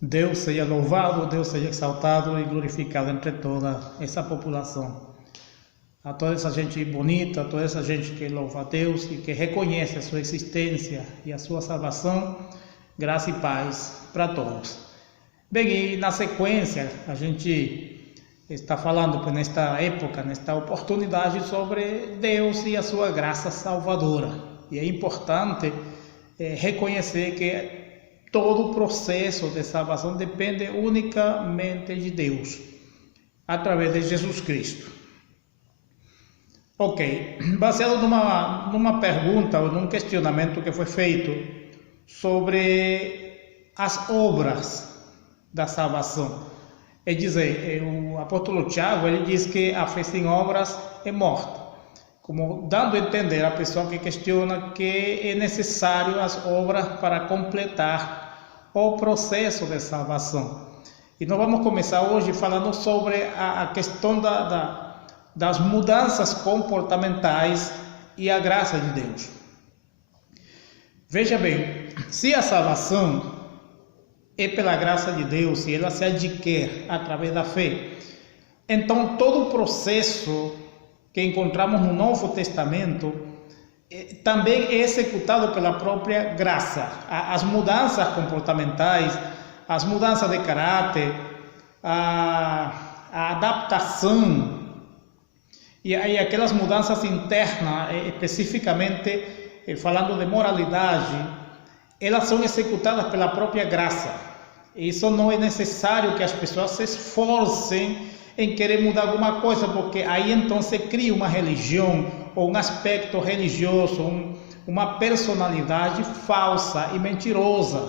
Deus seja louvado, Deus seja exaltado e glorificado entre toda essa população. A toda essa gente bonita, a toda essa gente que louva a Deus e que reconhece a sua existência e a sua salvação, graça e paz para todos. Bem, e na sequência a gente está falando nesta época, nesta oportunidade sobre Deus e a sua graça salvadora. E é importante reconhecer que todo o processo de salvação depende unicamente de Deus, através de Jesus Cristo. Ok, baseado numa pergunta ou num questionamento que foi feito sobre as obras da salvação. É dizer, o apóstolo Tiago, ele diz que a fé sem obras é morta, como dando a entender à pessoa que questiona que é necessário as obras para completar o processo de salvação. E nós vamos começar hoje falando sobre a questão das mudanças comportamentais e a graça de Deus. Veja bem, se a salvação é pela graça de Deus e ela se adquire através da fé, então todo o processo que encontramos no Novo Testamento também é executado pela própria graça. As mudanças comportamentais, as mudanças de caráter, a adaptação e aquelas mudanças internas, especificamente falando de moralidade, elas são executadas pela própria graça. Isso não é necessário que as pessoas se esforcem em querer mudar alguma coisa, porque aí então se cria uma religião ou um aspecto religioso, uma personalidade falsa e mentirosa.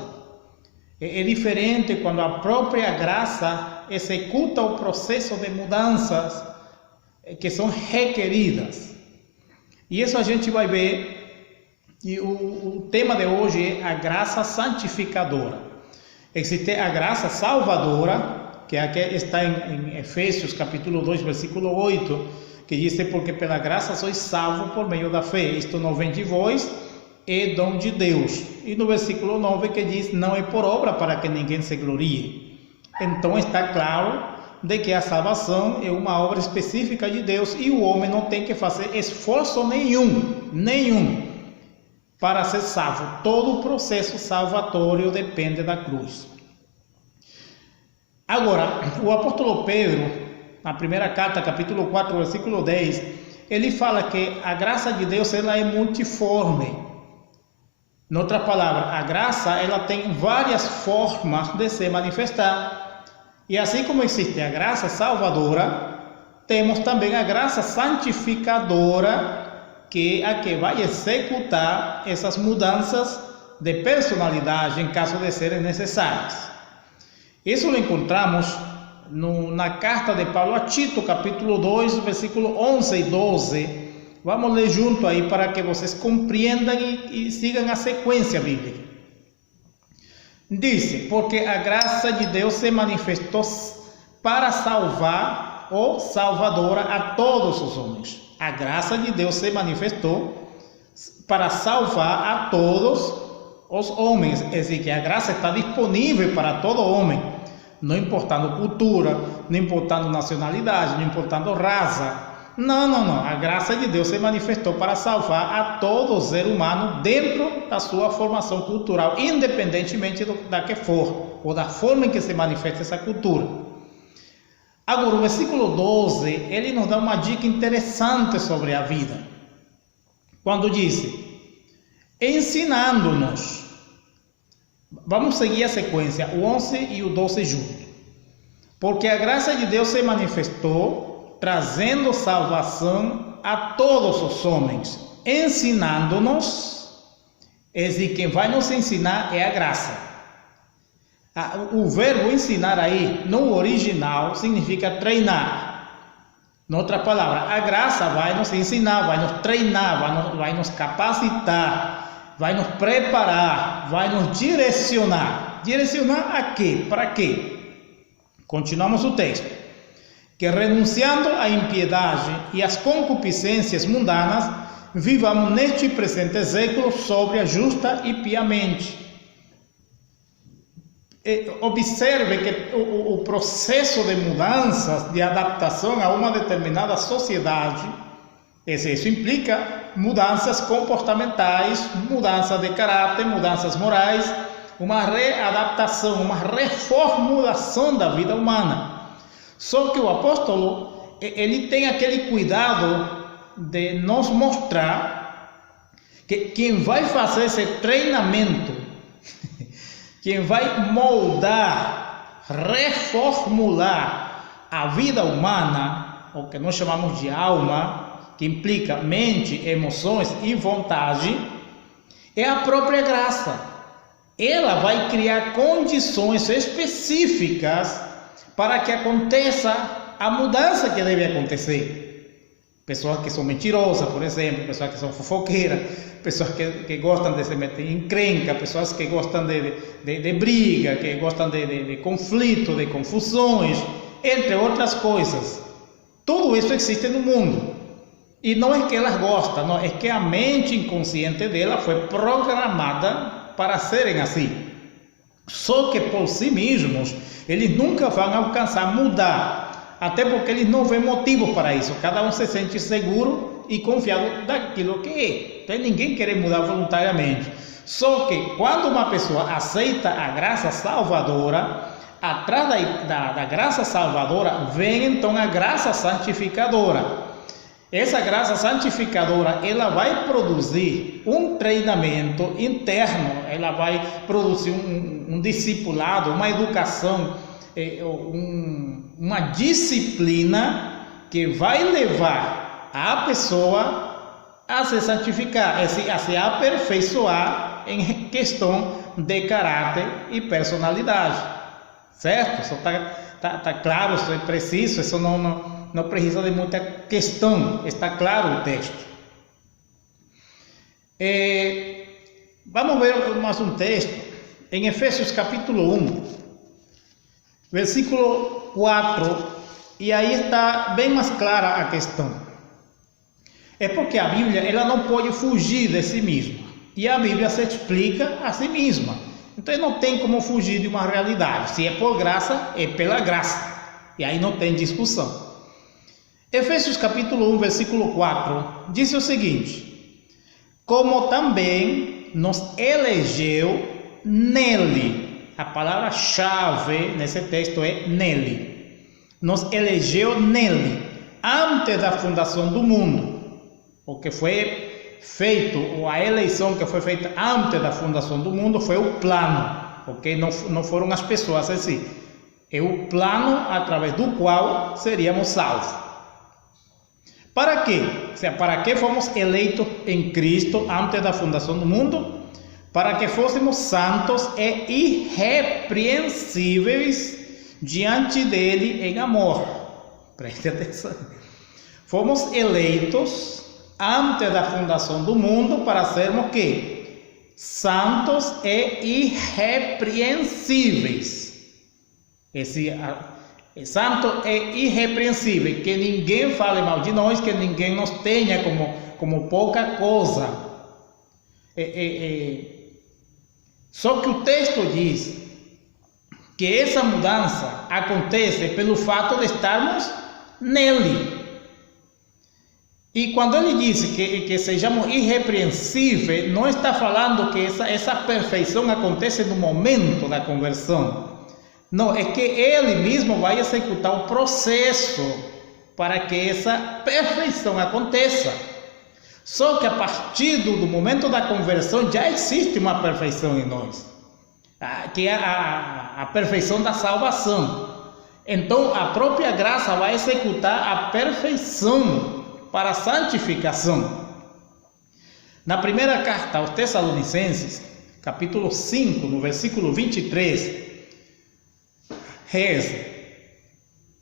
É diferente quando a própria graça executa o processo de mudanças que são requeridas. E isso a gente vai ver, e o tema de hoje é a graça santificadora. Existe a graça salvadora, que aqui está em Efésios capítulo 2, versículo 8, que diz: porque pela graça sois salvos por meio da fé, isto não vem de vós, é dom de Deus. E no versículo 9 que diz: não é por obra para que ninguém se glorie. Então está claro de que a salvação é uma obra específica de Deus e o homem não tem que fazer esforço nenhum para ser salvo. Todo o processo salvatório depende da cruz. Agora, o apóstolo Pedro, na primeira carta, capítulo 4, versículo 10, ele fala que a graça de Deus ela é multiforme. Em outra palavra, a graça ela tem várias formas de se manifestar. E assim como existe a graça salvadora, temos também a graça santificadora, que é a que vai executar essas mudanças de personalidade em caso de serem necessárias. Isso lo encontramos na carta de Paulo a Tito, capítulo 2, versículo 11 e 12. Vamos ler junto aí para que vocês compreendam e sigam a sequência bíblica. Diz: porque a graça de Deus se manifestou para salvar ou salvadora a todos os homens. A graça de Deus se manifestou para salvar a todos os homens. É dizer, que a graça está disponível para todo homem, não importando cultura, não importando nacionalidade, não importando raça. Não. A graça de Deus se manifestou para salvar a todo ser humano dentro da sua formação cultural, independentemente da que for, ou da forma em que se manifesta essa cultura. Agora, o versículo 12, ele nos dá uma dica interessante sobre a vida. Quando diz: ensinando-nos. Vamos seguir a sequência, o 11 e o 12 juntos. Porque a graça de Deus se manifestou, trazendo salvação a todos os homens, ensinando-nos. É dizer, quem vai nos ensinar é a graça. O verbo ensinar aí, no original, significa treinar. Em outra palavra, a graça vai nos ensinar, vai nos treinar, vai nos capacitar, vai nos preparar, vai nos direcionar. Direcionar a quê? Para quê? Continuamos o texto. Que renunciando à impiedade e às concupiscências mundanas, vivamos neste presente século sóbria, justa e piamente. observe que o processo de mudanças, de adaptação a uma determinada sociedade, isso implica mudanças comportamentais, mudanças de caráter, mudanças morais, uma readaptação, uma reformulação da vida humana. Só que o apóstolo, ele tem aquele cuidado de nos mostrar que quem vai fazer esse treinamento, quem vai moldar, reformular a vida humana, o que nós chamamos de alma, que implica mente, emoções e vontade, é a própria graça. Ela vai criar condições específicas para que aconteça a mudança que deve acontecer. Pessoas que são mentirosas, por exemplo, pessoas que são fofoqueiras, pessoas que gostam de se meter em encrenca, pessoas que gostam de briga, que gostam de conflito, de confusões, entre outras coisas. Tudo isso existe no mundo. E não é que elas gostam, não, é que a mente inconsciente dela foi programada para serem assim. Só que por si mesmos, eles nunca vão alcançar mudar, até porque eles não veem motivo para isso. Cada um se sente seguro e confiado daquilo que é. Então ninguém quer mudar voluntariamente. Só que quando uma pessoa aceita a graça salvadora, atrás da graça salvadora vem então a graça santificadora. Essa graça santificadora, ela vai produzir um treinamento interno, ela vai produzir um discipulado, uma educação, uma disciplina que vai levar a pessoa a se santificar, a se aperfeiçoar em questão de caráter e personalidade, certo? Isso está claro, isso é preciso, isso não precisa de muita questão, está claro o texto. Vamos ver mais um texto, em Efésios capítulo 1, versículo 4, e aí está bem mais clara a questão. É porque a Bíblia ela não pode fugir de si mesma, e a Bíblia se explica a si mesma. Então não tem como fugir de uma realidade, se é por graça, é pela graça, e aí não tem discussão. Efésios capítulo 1, versículo 4, diz o seguinte: como também nos elegeu nele. A palavra-chave nesse texto é nele. Nos elegeu nele, antes da fundação do mundo. O que foi feito, ou a eleição que foi feita antes da fundação do mundo foi o plano, porque não foram as pessoas em si. É o plano através do qual seríamos salvos. Para quê? Para que fomos eleitos em Cristo antes da fundação do mundo? Para que fôssemos santos e irrepreensíveis diante dele em amor. Preste atenção. Fomos eleitos antes da fundação do mundo para sermos o quê? Santos e irrepreensíveis. Santo é irrepreensível, que ninguém fale mal de nós, que ninguém nos tenha como pouca coisa. Só que o texto diz que essa mudança acontece pelo fato de estarmos nele. E quando ele diz que sejamos irrepreensíveis, não está falando que essa perfeição acontece no momento da conversão. Não, é que ele mesmo vai executar o processo para que essa perfeição aconteça. Só que a partir do momento da conversão já existe uma perfeição em nós, que é a perfeição da salvação. Então a própria graça vai executar a perfeição para a santificação. Na primeira carta aos Tessalonicenses, capítulo 5, no versículo 23, reza: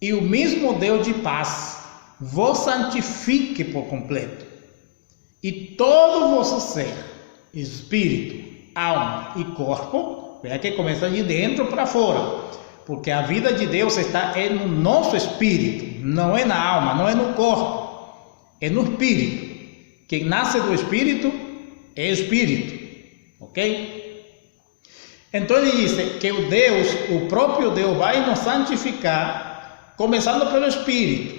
e o mesmo Deus de paz vos santifique por completo, e todo o vosso ser, espírito, alma e corpo, veja que começa de dentro para fora, porque a vida de Deus está no nosso espírito, não é na alma, não é no corpo, é no espírito. Quem nasce do espírito é espírito, ok? Então ele diz que o próprio Deus vai nos santificar, começando pelo Espírito.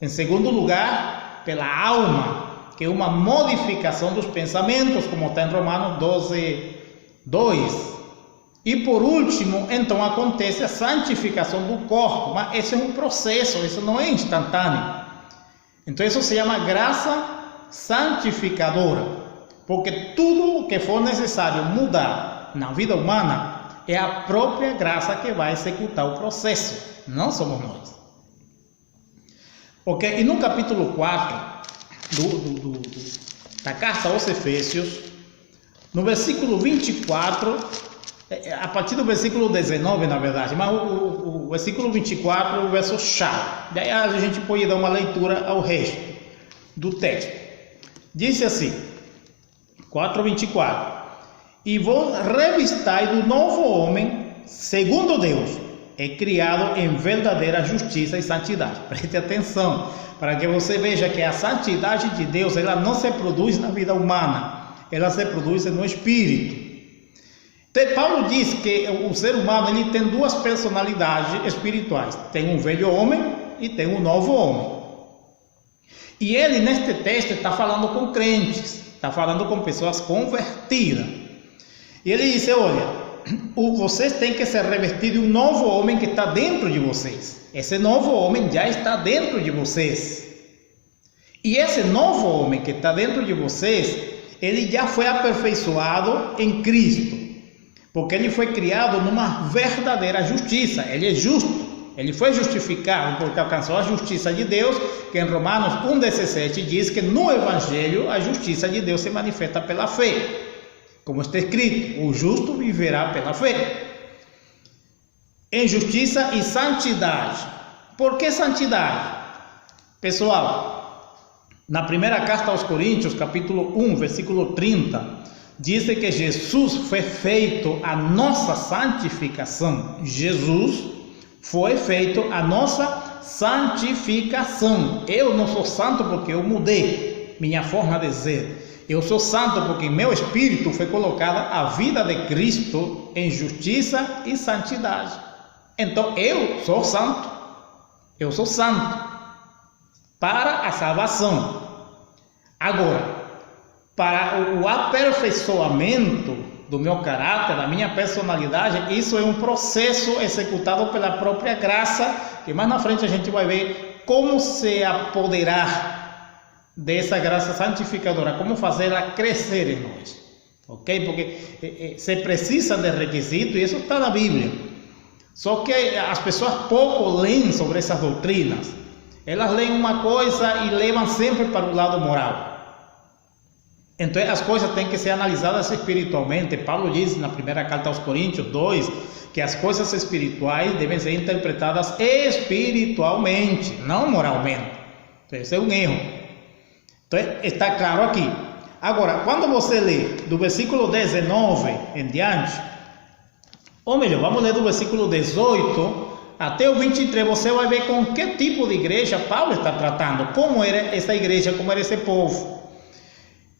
Em segundo lugar, pela alma, que é uma modificação dos pensamentos, como está em Romanos 12, 2. E por último, então acontece a santificação do corpo, mas esse é um processo, isso não é instantâneo. Então isso se chama graça santificadora, porque tudo o que for necessário mudar na vida humana é a própria graça que vai executar o processo, não somos nós. Ok? E no capítulo 4 da carta aos Efésios, no versículo 24, a partir do versículo 19, na verdade, mas o versículo 24 é o verso chave. Daí a gente pode dar uma leitura ao resto do texto. Diz assim, 4:24: E vos revistai do novo homem, segundo Deus, é criado em verdadeira justiça e santidade. Preste atenção, para que você veja que a santidade de Deus, ela não se produz na vida humana, ela se produz no Espírito. Então, Paulo diz que o ser humano ele tem duas personalidades espirituais. Tem um velho homem e tem um novo homem. E ele, neste texto, está falando com crentes, está falando com pessoas convertidas. E ele diz, olha, vocês têm que se revestir de um novo homem que está dentro de vocês. Esse novo homem já está dentro de vocês. E esse novo homem que está dentro de vocês, ele já foi aperfeiçoado em Cristo. Porque ele foi criado numa verdadeira justiça, ele é justo, ele foi justificado porque alcançou a justiça de Deus, que em Romanos 1,17 diz que no Evangelho a justiça de Deus se manifesta pela fé, como está escrito, o justo viverá pela fé. Em justiça e santidade. Por que santidade? Pessoal, na primeira carta aos Coríntios, capítulo 1, versículo 30, diz que Jesus foi feito a nossa santificação. Jesus foi feito a nossa santificação. Eu não sou santo porque eu mudei minha forma de ser. Eu sou santo porque em meu espírito foi colocada a vida de Cristo em justiça e santidade. Então eu sou santo. Eu sou santo para a salvação. Agora, para o aperfeiçoamento do meu caráter, da minha personalidade, isso é um processo executado pela própria graça, que mais na frente a gente vai ver como se apoderar dessa graça santificadora, como fazê-la crescer em nós, ok? Porque se precisa de requisito, e isso está na Bíblia, só que as pessoas pouco leem sobre essas doutrinas, elas leem uma coisa e levam sempre para o lado moral. Então as coisas têm que ser analisadas espiritualmente. Paulo diz na primeira carta aos Coríntios 2 que as coisas espirituais devem ser interpretadas espiritualmente, não moralmente. Então, esse é um erro. Então está claro aqui. Agora, quando você lê do versículo 19 em diante, ou melhor, vamos ler do versículo 18 até o 23, você vai ver com que tipo de igreja Paulo está tratando, como era essa igreja, como era esse povo.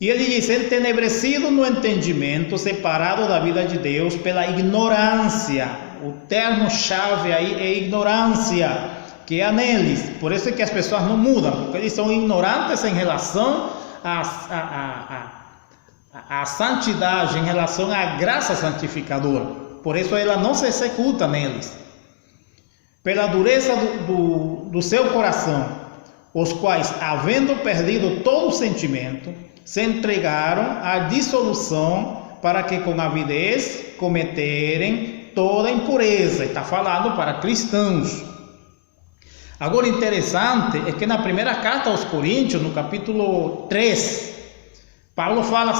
E ele diz, entenebrecido no entendimento, separado da vida de Deus pela ignorância. O termo-chave aí é ignorância, que há neles. Por isso é que as pessoas não mudam, porque eles são ignorantes em relação à santidade, em relação à graça santificadora. Por isso ela não se executa neles. Pela dureza do seu coração, os quais, havendo perdido todo o sentimento, se entregaram à dissolução para que com avidez cometerem toda impureza. Está falando para cristãos. Agora, interessante é que na primeira carta aos Coríntios, no capítulo 3, Paulo fala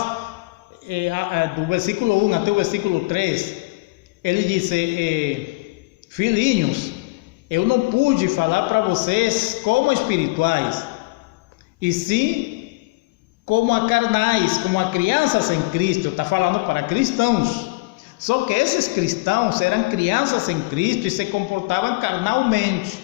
do versículo 1 até o versículo 3, ele diz, filhinhos, eu não pude falar para vocês como espirituais, e sim como a carnais, como a crianças em Cristo. Está falando para cristãos. Só que esses cristãos eram crianças em Cristo e se comportavam carnalmente.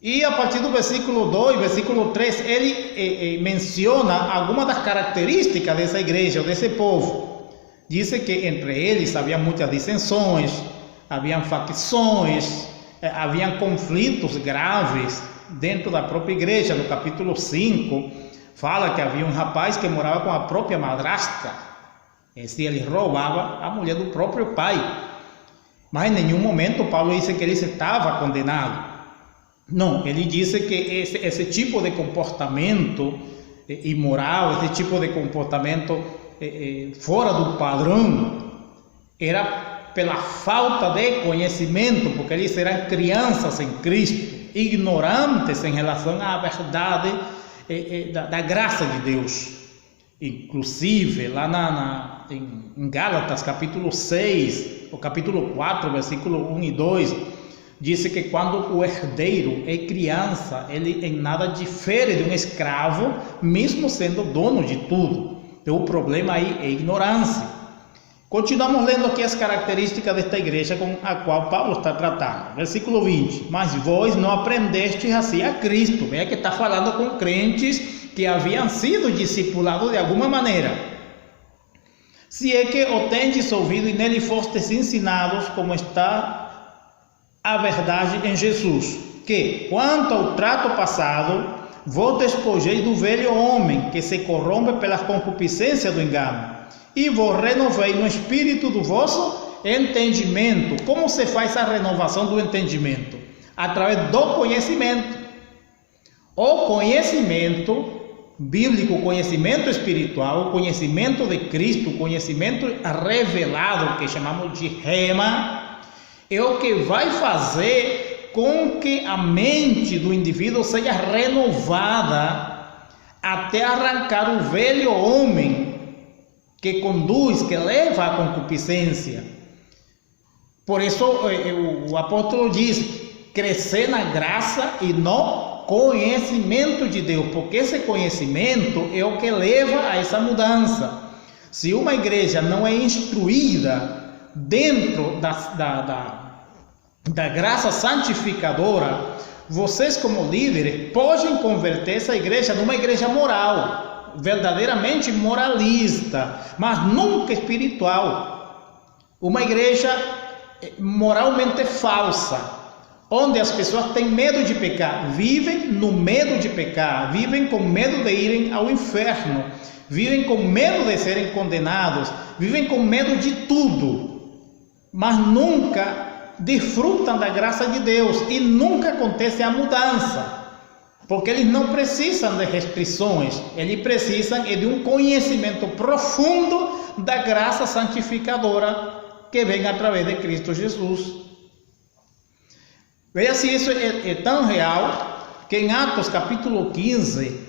E a partir do versículo 2, versículo 3, ele menciona algumas das características dessa igreja, desse povo. Diz que entre eles havia muitas dissensões, haviam facções, haviam conflitos graves dentro da própria igreja. No capítulo 5, fala que havia um rapaz que morava com a própria madrasta. Ele roubava a mulher do próprio pai. Mas em nenhum momento Paulo disse que ele estava condenado. Não, ele disse que esse tipo de comportamento imoral, esse tipo de comportamento fora do padrão, era pela falta de conhecimento, porque eles eram crianças em Cristo, ignorantes em relação à verdade da graça de Deus. Inclusive, lá em Gálatas, capítulo 6, o capítulo 4, versículo 1 e 2, diz que quando o herdeiro é criança, ele em nada difere de um escravo, mesmo sendo dono de tudo. Então, o problema aí é ignorância. Continuamos lendo aqui as características desta igreja com a qual Paulo está tratando. Versículo 20. Mas vós não aprendestes assim a Cristo. Veja que está falando com crentes que haviam sido discipulados de alguma maneira. Se é que o tendes ouvido e nele fostes ensinados, como está a verdade em Jesus, que, quanto ao trato passado, vos despojeis do velho homem, que se corrompe pela concupiscência do engano, e vos renovei no espírito do vosso entendimento. Como se faz a renovação do entendimento? Através do conhecimento. O conhecimento bíblico, o conhecimento espiritual, o conhecimento de Cristo, o conhecimento revelado, que chamamos de rema, é o que vai fazer com que a mente do indivíduo seja renovada até arrancar o velho homem que conduz, que leva à concupiscência. Por isso o apóstolo diz: crescer na graça e no conhecimento de Deus, porque esse conhecimento é o que leva a essa mudança. Se uma igreja não é instruída dentro da graça santificadora, vocês como líderes podem converter essa igreja numa igreja moral, verdadeiramente moralista, mas nunca espiritual. Uma igreja moralmente falsa, onde as pessoas têm medo de pecar, vivem no medo de pecar, vivem com medo de irem ao inferno, vivem com medo de serem condenados, vivem com medo de tudo, mas nunca desfrutam da graça de Deus e nunca acontece a mudança, porque eles não precisam de restrições, eles precisam de um conhecimento profundo da graça santificadora que vem através de Cristo Jesus. Veja se isso é tão real que em Atos capítulo 15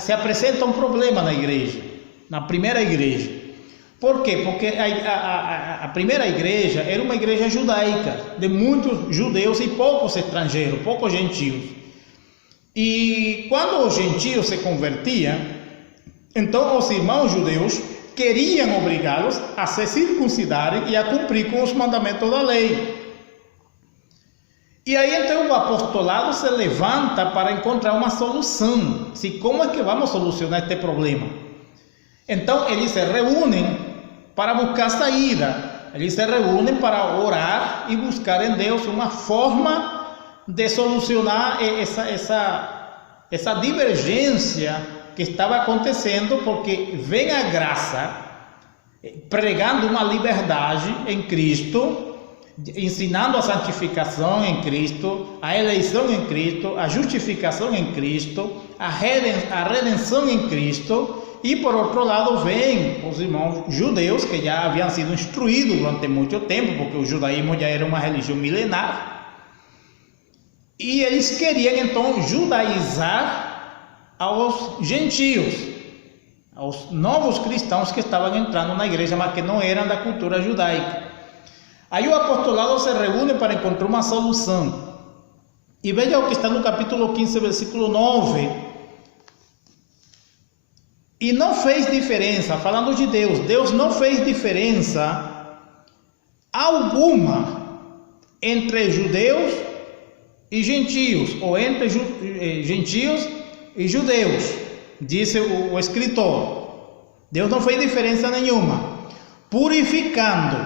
se apresenta um problema na igreja, na primeira igreja. Por quê? Porque a primeira igreja era uma igreja judaica, de muitos judeus e poucos estrangeiros, poucos gentios. E quando os gentios se convertiam, então os irmãos judeus queriam obrigá-los a se circuncidarem e a cumprir com os mandamentos da lei. E aí então o apostolado se levanta para encontrar uma solução. Como é que vamos solucionar este problema? Então eles se reúnem para buscar saída. Eles se reúnem para orar e buscar em Deus uma forma de solucionar essa divergência que estava acontecendo, porque vem a graça pregando uma liberdade em Cristo, ensinando a santificação em Cristo, a eleição em Cristo, a justificação em Cristo, a redenção em Cristo, e por outro lado vem os irmãos judeus que já haviam sido instruídos durante muito tempo, porque o judaísmo já era uma religião milenar, e eles queriam então judaizar aos gentios, aos novos cristãos que estavam entrando na igreja, mas que não eram da cultura judaica. Aí o apostolado se reúne para encontrar uma solução. E veja o que está no capítulo 15, versículo 9. E não fez diferença, falando de Deus, Deus não fez diferença alguma entre judeus e gentios, ou entre gentios e judeus, disse o escritor. Deus não fez diferença nenhuma. purificando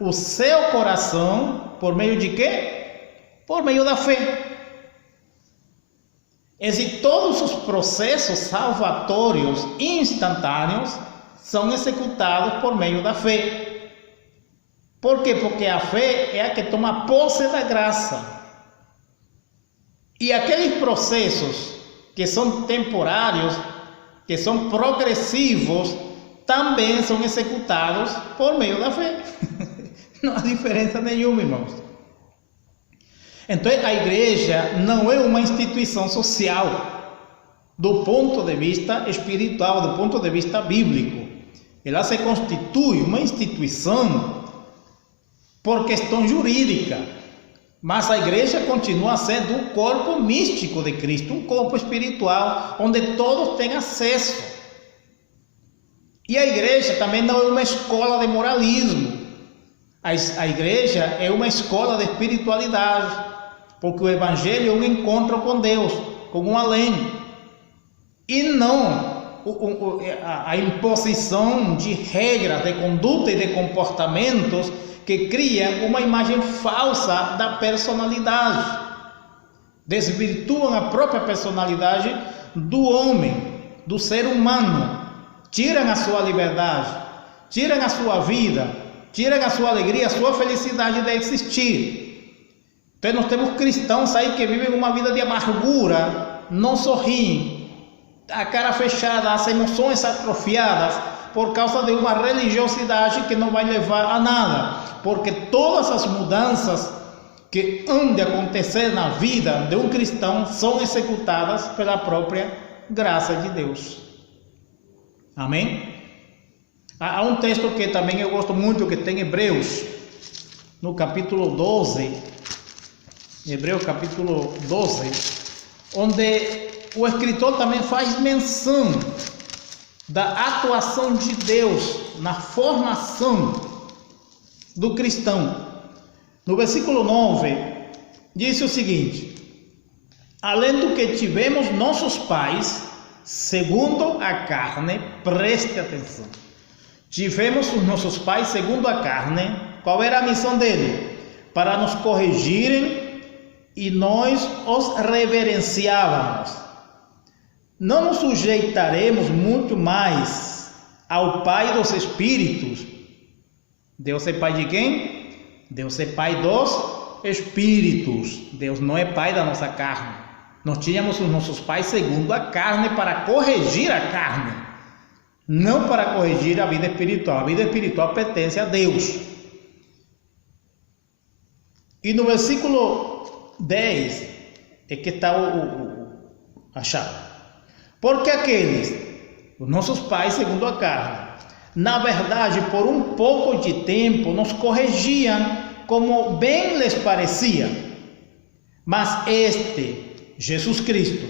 o seu coração por meio de quê? Por meio da fé. Todos os processos salvatórios instantâneos são executados por meio da fé. Por quê? Porque a fé é a que toma posse da graça. E aqueles processos que são temporários, que são progressivos, também são executados por meio da fé. Não há diferença nenhuma, irmãos. Então, a igreja não é uma instituição social do ponto de vista espiritual, do ponto de vista bíblico. Ela se constitui uma instituição por questão jurídica, mas a igreja continua sendo um corpo místico de Cristo, um corpo espiritual, onde todos têm acesso. E a igreja também não é uma escola de moralismo. A igreja é uma escola de espiritualidade, porque o evangelho é um encontro com Deus, com um além, e não a imposição de regras de conduta e de comportamentos que criam uma imagem falsa da personalidade, desvirtuam a própria personalidade do homem, do ser humano, tiram a sua liberdade, tiram a sua vida, tiram a sua alegria, a sua felicidade de existir. Então nós temos cristãos aí que vivem uma vida de amargura, não sorriem, a cara fechada, as emoções atrofiadas, por causa de uma religiosidade que não vai levar a nada, porque todas as mudanças que hão de acontecer na vida de um cristão são executadas pela própria graça de Deus. Amém? Há um texto que também eu gosto muito, que tem em Hebreus, no capítulo 12, Hebreus capítulo 12, onde o escritor também faz menção da atuação de Deus na formação do cristão. No versículo 9, diz o seguinte: além do que tivemos nossos pais, segundo a carne, preste atenção, tivemos os nossos pais segundo a carne. Qual era a missão dele? Para nos corrigirem, e nós os reverenciávamos. Não nos sujeitaremos muito mais ao Pai dos Espíritos. Deus é Pai de quem? Deus é Pai dos Espíritos. Deus não é Pai da nossa carne. Nós tínhamos os nossos pais segundo a carne para corrigir a carne, não para corrigir a vida espiritual. A vida espiritual pertence a Deus. E no versículo 10 é que está a chave. Porque aqueles, os nossos pais segundo a carne, na verdade, por um pouco de tempo, nos corrigiam como bem lhes parecia. Mas Jesus Cristo,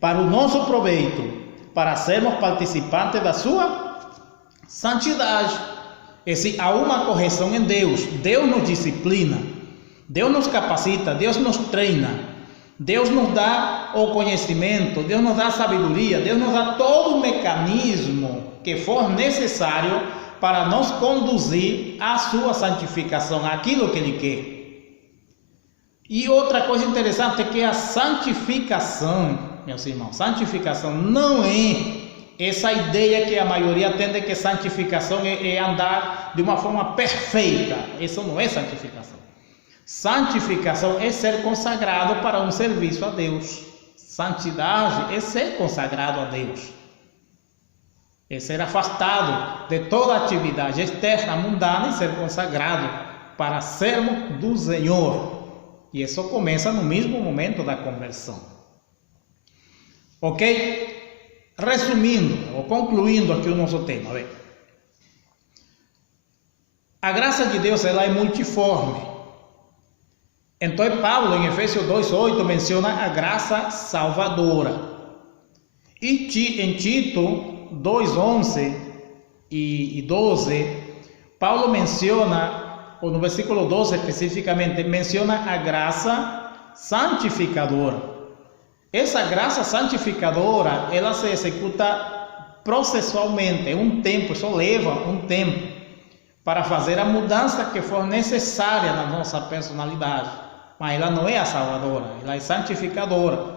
para o nosso proveito, para sermos participantes da sua santidade. Há uma correção em Deus. Deus nos disciplina, Deus nos capacita, Deus nos treina. Deus nos dá o conhecimento, Deus nos dá a sabedoria, Deus nos dá todo o mecanismo que for necessário para nos conduzir à sua santificação, aquilo que Ele quer. E outra coisa interessante é que a santificação, meus irmãos, santificação não é essa ideia que a maioria tem de que santificação é andar de uma forma perfeita. Isso não é santificação. Santificação é ser consagrado para um serviço a Deus. Santidade é ser consagrado a Deus. É ser afastado de toda atividade externa, mundana, e ser consagrado para sermos do Senhor. E isso começa no mesmo momento da conversão. Ok? Resumindo, ou concluindo aqui o nosso tema. Bem, a graça de Deus ela é multiforme. Então Paulo em Efésios 2:8 menciona a graça salvadora. E em Tito 2:11 e 12, Paulo menciona, ou no versículo 12 especificamente, menciona a graça santificadora. Essa graça santificadora, ela se executa processualmente, é um tempo, isso leva um tempo. para fazer a mudança que for necessária na nossa personalidade. Mas ela não é a salvadora, ela é santificadora.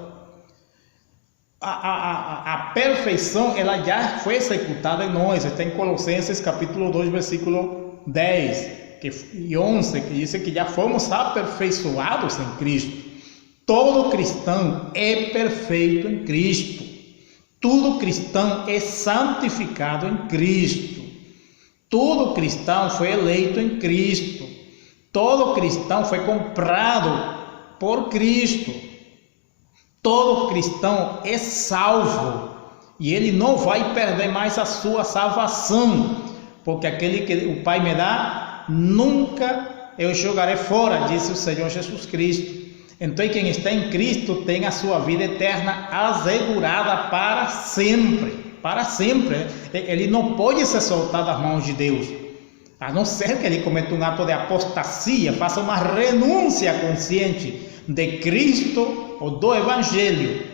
A perfeição ela já foi executada em nós. Está em Colossenses capítulo 2, versículo 10 e 11, que diz que já fomos aperfeiçoados em Cristo. Todo cristão é perfeito em Cristo. Todo cristão é santificado em Cristo. Todo cristão foi eleito em Cristo. Todo cristão foi comprado por Cristo. Todo cristão é salvo e ele não vai perder mais a sua salvação, porque aquele que o Pai me dá, nunca eu jogarei fora, disse o Senhor Jesus Cristo. Então quem está em Cristo tem a sua vida eterna assegurada para sempre, para sempre. Ele não pode ser soltado das mãos de Deus, a não ser que ele cometa um ato de apostasia, faça uma renúncia consciente de Cristo ou do Evangelho.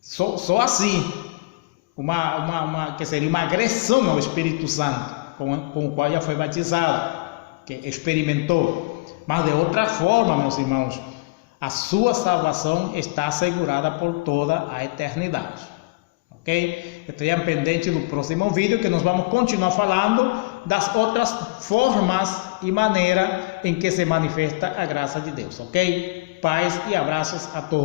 Só assim, que seria uma agressão ao Espírito Santo, com o qual já foi batizado, que experimentou. Mas de outra forma, meus irmãos, a sua salvação está assegurada por toda a eternidade. Ok? Estejam pendentes do próximo vídeo, que nós vamos continuar falando das outras formas e maneiras em que se manifesta a graça de Deus. Ok? Paz e abraços a todos.